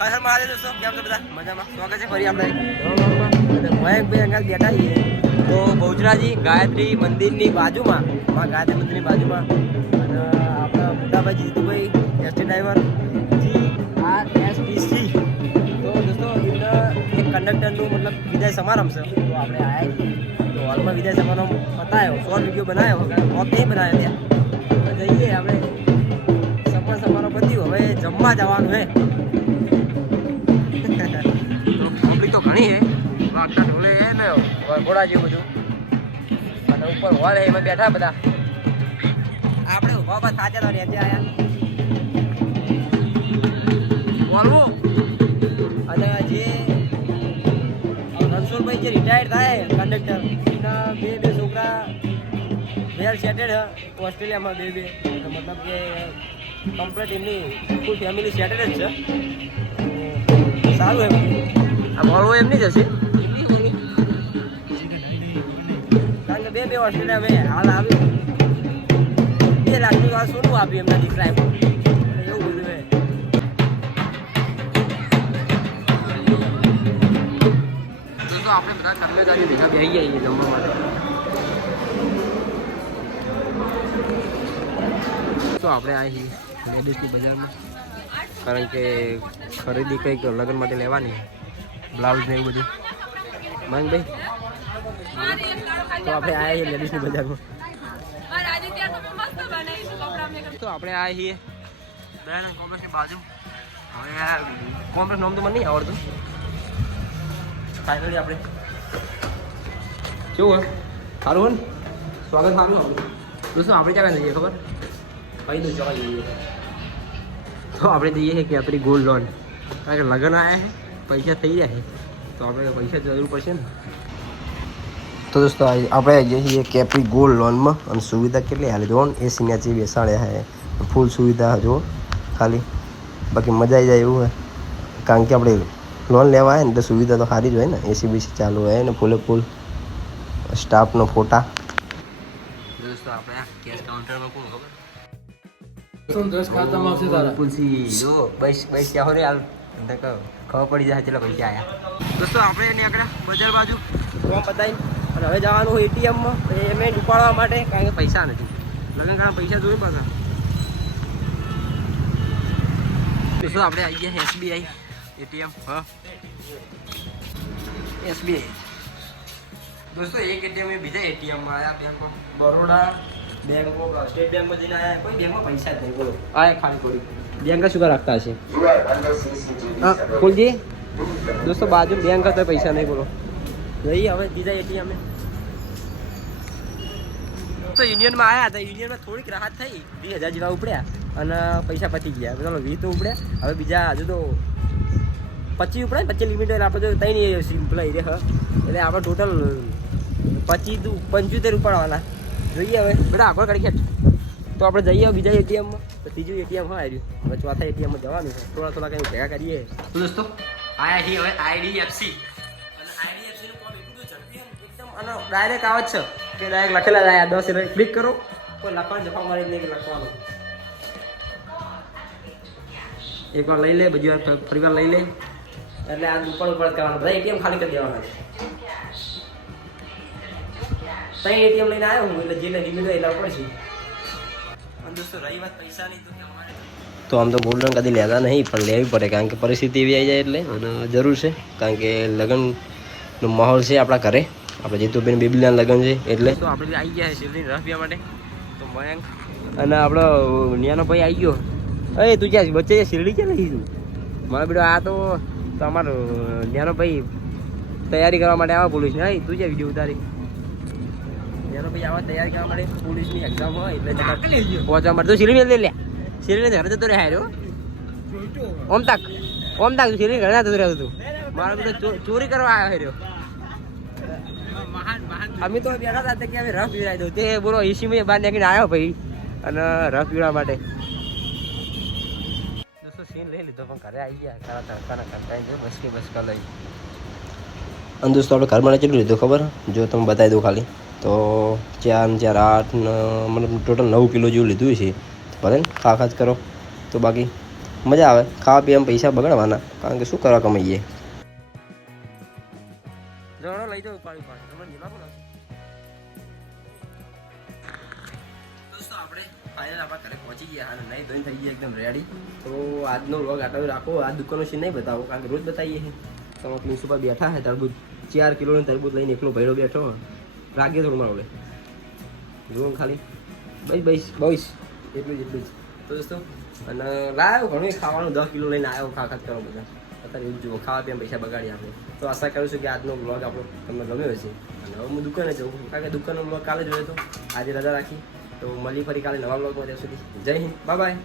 હર હર દોસ્તો, કેમ છો મજામાં? સ્વાગત છે ફરી આપણે મયંકભાઈ અંગાત બેઠા છીએ. તો બહુચરાજી ગાયત્રી મંદિરની બાજુમાં, મા ગાયત્રી મંદિરની બાજુમાં, અને આપણા મોટાભાઈ Jitubhai ST driver G R S T C તો દોસ્તો, એમને એક કંડક્ટરનું મતલબ વિદાય સમારંભ છે. તો આપણે આવ્યા તો હાલમાં વિદાય સમારંભ પતાયો શોર્ટ વીડિયો બનાવ્યો વોક નહીં બનાવ્યો ત્યાં. જઈએ આપણે. સફળ સમારોહ પત્યું. હવે જમવા જવાનું હે વાગતા ઢોલે હે ને ઘોડા જેવું બધું. અને ઉપર હોલ હે એમાં બેઠા બધા. આપણે ઊભા ઊભા સાચા તો રહેજે આયા. બોલવું? અને જે રણછોડભાઈ જે રિટાયર્ડ થાય કંડક્ટર એના બે બે છોકરા વેલ સેટેડ ઓસ્ટ્રેલિયામાં બે બે. મતલબ કે કમ્પ્લીટ એમની ફૂલ ફેમિલી સેટેડ જ છે. સારું એમ. આ બોલવું એમની જ હશે બે બે વર્ષને હવે હાલ આવ્યો. બે લાખની વાત સોનું આપ્યું એમના દીકરા એવું બધું આપણે જમવા માટે તો આપણે અહીં લેડીઝની બજારમાં. કારણ કે ખરીદી કંઈક લગ્ન માટે લેવાની. બ્લાઉઝ ને એવું બધું. માંગભાઈ તો આપણે આ છીએ લેડીઝની બજારમાં. તો આપણે આવ્યા છીએ દયાનંદ કોમ્પ્લેક્સની બાજુ. હવે કોમ્પ્લેક્સ નામ તો મને નહીં આવડતું. ફાઇનલી આપણે. કેવું હોય? સારું હોય ને? સ્વાગત સારું હોય દોસ્તો આપણે ક્યાં જઈએ ખબર? કઈ દો જવા જઈએ. તો આપણે જઈએ છીએ કે આપણી ગોલ્ડ લોન. કારણ કે લગ્ન આવ્યા છે પૈસા થઈ રહ્યા છે. તો આપણે પૈસા જરૂર પડશે ને. તો દોસ્તો આ- આપણે જઈએ છીએ કેપરી ગોલ્ડ લોનમાં અને સુવિધા કેટલી હાલી જો ને એસી જે બેસાડ્યા છે ફૂલ સુવિધા જો. ખાલી બાકી મજા આવી જાય એવું હોય. કારણ કે આપણે લોન લેવા આવે ને તો સુવિધા તો સારી જ હોય ને. એસી બીસી ચાલુ હોય ને ફૂલે ફૂલ. સ્ટાફનો ફોટા. દોસ્તો આપણે આ કેશ કાઉન્ટરમાં કોણ ખબર? જો બસ બસ હાલ. ખબર પડી જાય કેટલા પૈસા આયા. દોસ્તો આપણે બજાર બાજુ. ફોર્મ બતાવી અને હવે જવાનું હોય એટીએમમાં પેમેન્ટ ઉપાડવા માટે કારણ કે પૈસા નથી. લગ્ન કારણ પૈસા જોઈએ પાછા. દોસ્તો આપણે આવી ગયા એસબીઆઈ એટીએમ હા? એસબીઆઈ દોસ્તો એક એટીએમ બીજા એટીએમમાં આવ્યા બેંકમાં બરોડા બેંકમાં સ્ટેટ બેંકમાં જઈને આવ્યા કોઈ બેંકમાં પૈસા જ નહીં બોલો. આ ખાલી થોડી બેંક શું રાખતા હશે? હા ખુલજી. દોસ્તો બાજુ બેંક હતા પૈસા નહીં બોલો. જઈએ, હવે બીજા એટીએમ તો યુનિયનમાં આવ્યા હતા, યુનિયનમાં થોડીક રાહત થઈ. વીસ હજાર જેવા ઉપડ્યા અને પૈસા પતી ગયા. ચાલો, વીસ તો ઉપડ્યા હવે બીજા હજુ તો પચીસ ઉપડે ને, પચીસ લિમિટ એટલે આપણે તો ત્રણ સિમ્પલ એ હ. એટલે આપણે ટોટલ પચીસ તો પંચોતેર ઉપાડવાના. જોઈએ હવે. બેટા, આગળ કરી ખેંચ. તો આપણે જઈએ બીજા એટીએમમાં. તો ત્રીજું એટીએમ હોય આવ્યું હવે ચોથા એટીએમમાં જવાનું થોડા થોડા કંઈ ભેગા કરીએ. તો દોસ્તો, આયા છીએ હવે આઈડીએફસી ડાયરેક્ટ આવે છે. કે ડાયરેક્ટ લખેલા જ દસ એટલે ક્લિક કરો. કોઈ લખવાનું જફા મારી નહીં કે લખવાનું. એકવાર લઈ લે બીજી વાર ફરી વાર લઈ લે. એટલે આ ઉપર ઉપર કરવાનું. બધા એટીએમ ખાલી કરી દેવાના ત્યાં એટીએમ લઈને આવ્યો હું એટલે જેને લિમિટ હોય એટલા પડશે. અને દોસ્તો રહી વાત પૈસાની તો અમારે તો આમ તો ગોલ્ડ લોન કદી લેતા નહીં પણ લેવી પડે કારણ કે પરિસ્થિતિ એવી આવી જાય એટલે અને જરૂર છે. કારણ કે લગ્નનો માહોલ છે આપણા ઘરે. આપણે જીતુબેન બેબીના લગ્ન છે એટલે. તો આપણે આવી ગયા શિવની રસ માટે. તો મયંક અને આપણો નિયાનો ભાઈ આવી ગયો. અરે તું ક્યાં વચ્ચે શિરડી ક્યાં લઈ તું મારો બેટો આ તો તો અમારો નિયાનો ભાઈ તૈયારી કરવા માટે આવા પોલીસ ને તું જ્યાં વીડિયો ઉતારી? નિયાનો ભાઈ આવા તૈયાર કરવા માટે પોલીસની એક્ઝામ હોય એટલે પહોંચવા માટે. તો શિરડી લઈ લે શિરડી ઘરે જતો રહે હાર્યો ઓમ તક. ઓમ તક શિરડી ઘરે જતો રહ્યો તું. મારો ચોરી કરવા આવ્યો હાર્યો અમે તો બેઠા હતા કે અમે રફ પીવડાવી દઉં. તે બોલો એસી માં બહાર નીકળીને આવ્યો ભાઈ. અને રફ પીવડાવવા માટે. દોસ્તો સીન લઈ લીધો પણ ઘરે આવી ગયા. તારા તડકાના કંટાઈ જો બસકી બસકા લઈ. અને દોસ્તો આપણે ઘરમાં કેટલું લીધું ખબર? જો તમે બતાવી દો ખાલી. તો ચાર ને ચાર આઠ ને મતલબ ટોટલ નવ કિલો જેવું લીધું છે. ભલે ને ખા ખા કરો. તો બાકી મજા આવે. ખાવા પીવામાં પૈસા બગાડવાના. કારણ કે શું કરવા કમાઈએ? જણો લઈ જાવ પાણી પાણી તમને જીવા બોલો દોસ્તો, આપણે ફાઇનલ આપણા ઘરે પહોંચી ગયા અને નહીં ધોઈને થઈ ગયા, એકદમ રેડી તો આજનો વ્લોગ આટલો રાખો. આ દુકાનો છે નહીં બતાવો, કારણ કે રોજ બતાવીએ છીએ. તો પ્રિન્સિપલ બેઠા હે તરબૂજ ચાર કિલોનું તરબૂજ લઈને એકલો ભૈરો બેઠો રાગે થોડું મારો જુઓ ખાલી. બસ બસ બસ. એટલું જ એટલું જ. તો દોસ્તો, અને લાવ્યો ઘણું ખાવાનું, દસ કિલો લઈને આવ્યો ખાખાત કરો બધા. અત્યારે એવું જુઓ ખાવા પીવા પૈસા બગાડી આપણે. તો આશા કરું છું કે આજનો બ્લોગ આપણો તમને ગમ્યો હશે. અને હવે હું દુકાને જઉં કારણ કે દુકાનનો બ્લોગ કાલે જોયો હતો આજે રજા રાખી. તો મળી ફરી કાલે નવા બ્લોગમાં ત્યાં સુધી. જય હિન્દ. Bye bye